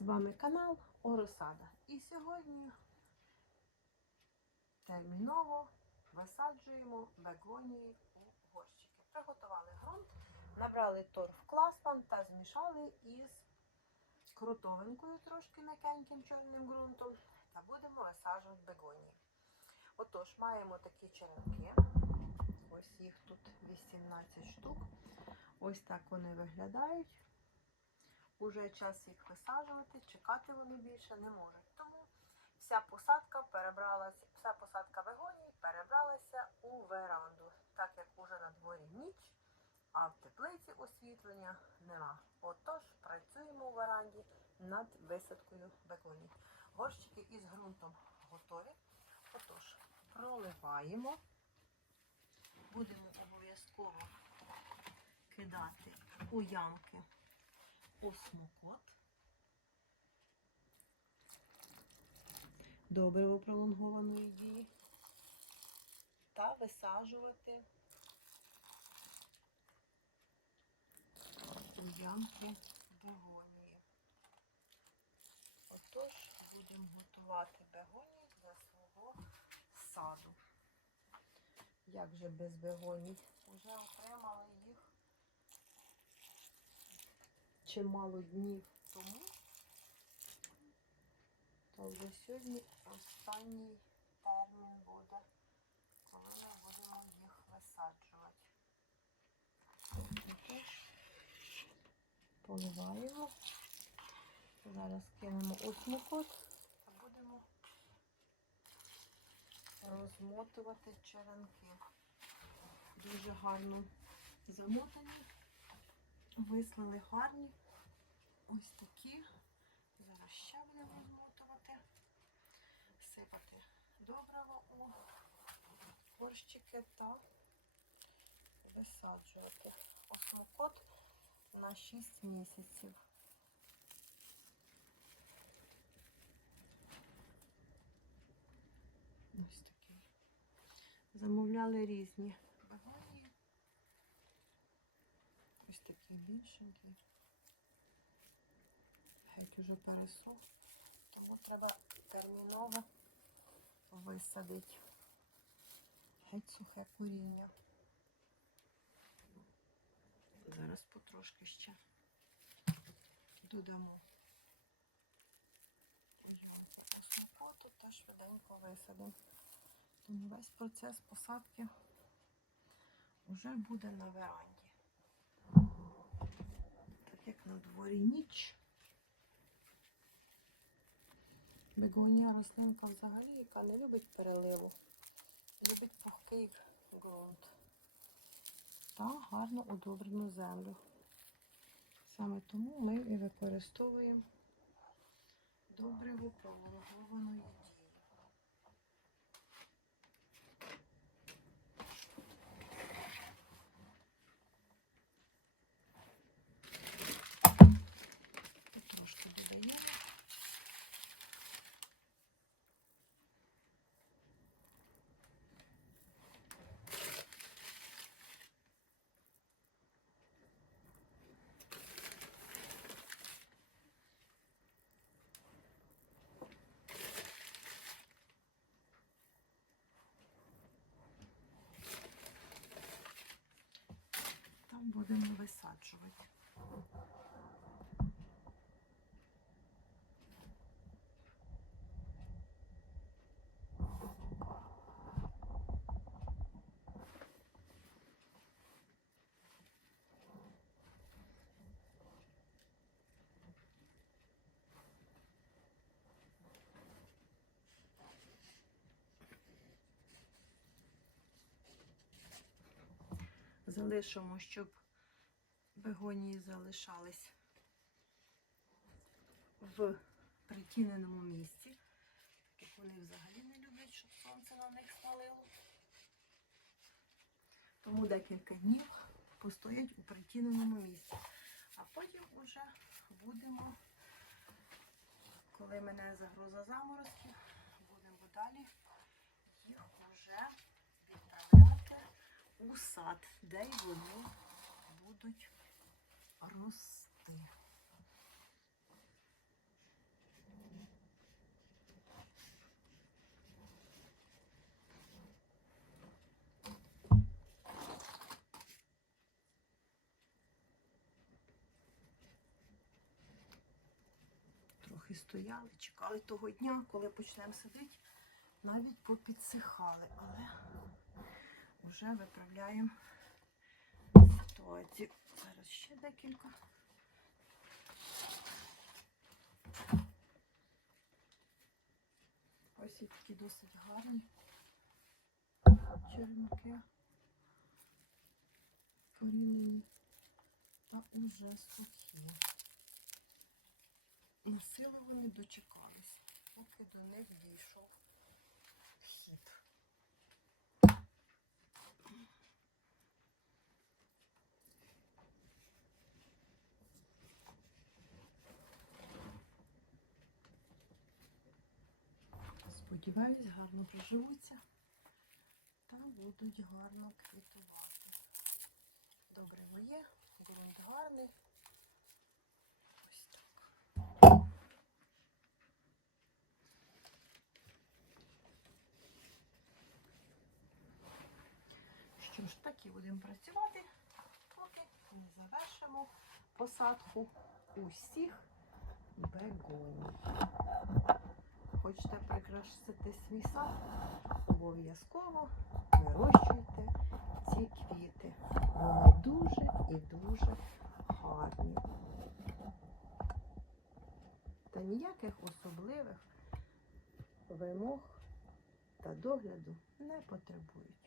З вами канал Оросада. І сьогодні терміново висаджуємо бегонії у горщики. Приготували ґрунт, набрали торф класпан та змішали із крутовинкою трошки м'якеньким чорним ґрунтом та будемо висаджувати бегонії. Отож, маємо такі черенки. Ось їх тут 18 штук. Ось так вони виглядають. Уже час їх висаджувати, чекати вони більше не можуть. Тому вся посадка перебралася, вся посадка бегоній перебралася у веранду, так як уже на дворі ніч, а в теплиці освітлення нема. Отож, працюємо у веранді над висадкою бегоній. Горщики із ґрунтом готові. Отож, проливаємо. Будемо обов'язково кидати у ямки осмокот. Добриво пролонгованої дії. Та висаджувати у ямки бегонії. Отож, будемо готувати бегонії для свого саду. Як же без бегоній? Уже отримали їх чимало днів тому, то вже сьогодні останній термін буде, коли ми будемо їх висаджувати. Отож, поливаємо. Зараз кинемо осмокот та будемо розмотувати черенки. Дуже гарно замотані. Вислали гарні. Ось такі. Зараз ще будемо розмотувати. Сипати добриво у горщики та висаджувати. Осмокот на 6 місяців. Ось такий. Замовляли різні бегонії. Ось такий більшенький. Геть уже пересох, тому треба терміново висадити. Геть сухе коріння. Зараз потрошки ще додамо ямку осмокоту та швиденько висадимо. Тому весь процес посадки вже буде на веранді. Так як на дворі ніч. Бегонія рослинка взагалі, яка не любить переливу, любить пухкий ґрунт та гарно удобрену землю. Саме тому ми і використовуємо добриво пролонгованої дії. Трошки додаємо. Там будемо висаджувати. Залишимо, щоб бегонії залишались в притіненому місці. Вони взагалі не люблять, щоб сонце на них свалило. Тому декілька днів постоять у притіненому місці. А потім уже будемо, коли мене загроза заморозків, будемо далі їх вже відправляти у сад, де й вони будуть мости. Трохи стояли, чекали того дня, коли почнемо сидіти, навіть попідсихали, але вже виправляємо ситуацію. Зараз ще декілька. Ось такі досить гарні черенки. Корінні та уже сухі. На вони дочекались, поки до них дійшов Сподіваюсь, гарно приживуться та будуть гарно квітувати. Добре моє, ґрунт гарний. Ось так. Що ж, так і будемо працювати, поки не завершимо посадку усіх бегонів. Хочете прикрасити свій сад? Обов'язково вирощуйте ці квіти. Вони дуже і дуже гарні. Та ніяких особливих вимог та догляду не потребують.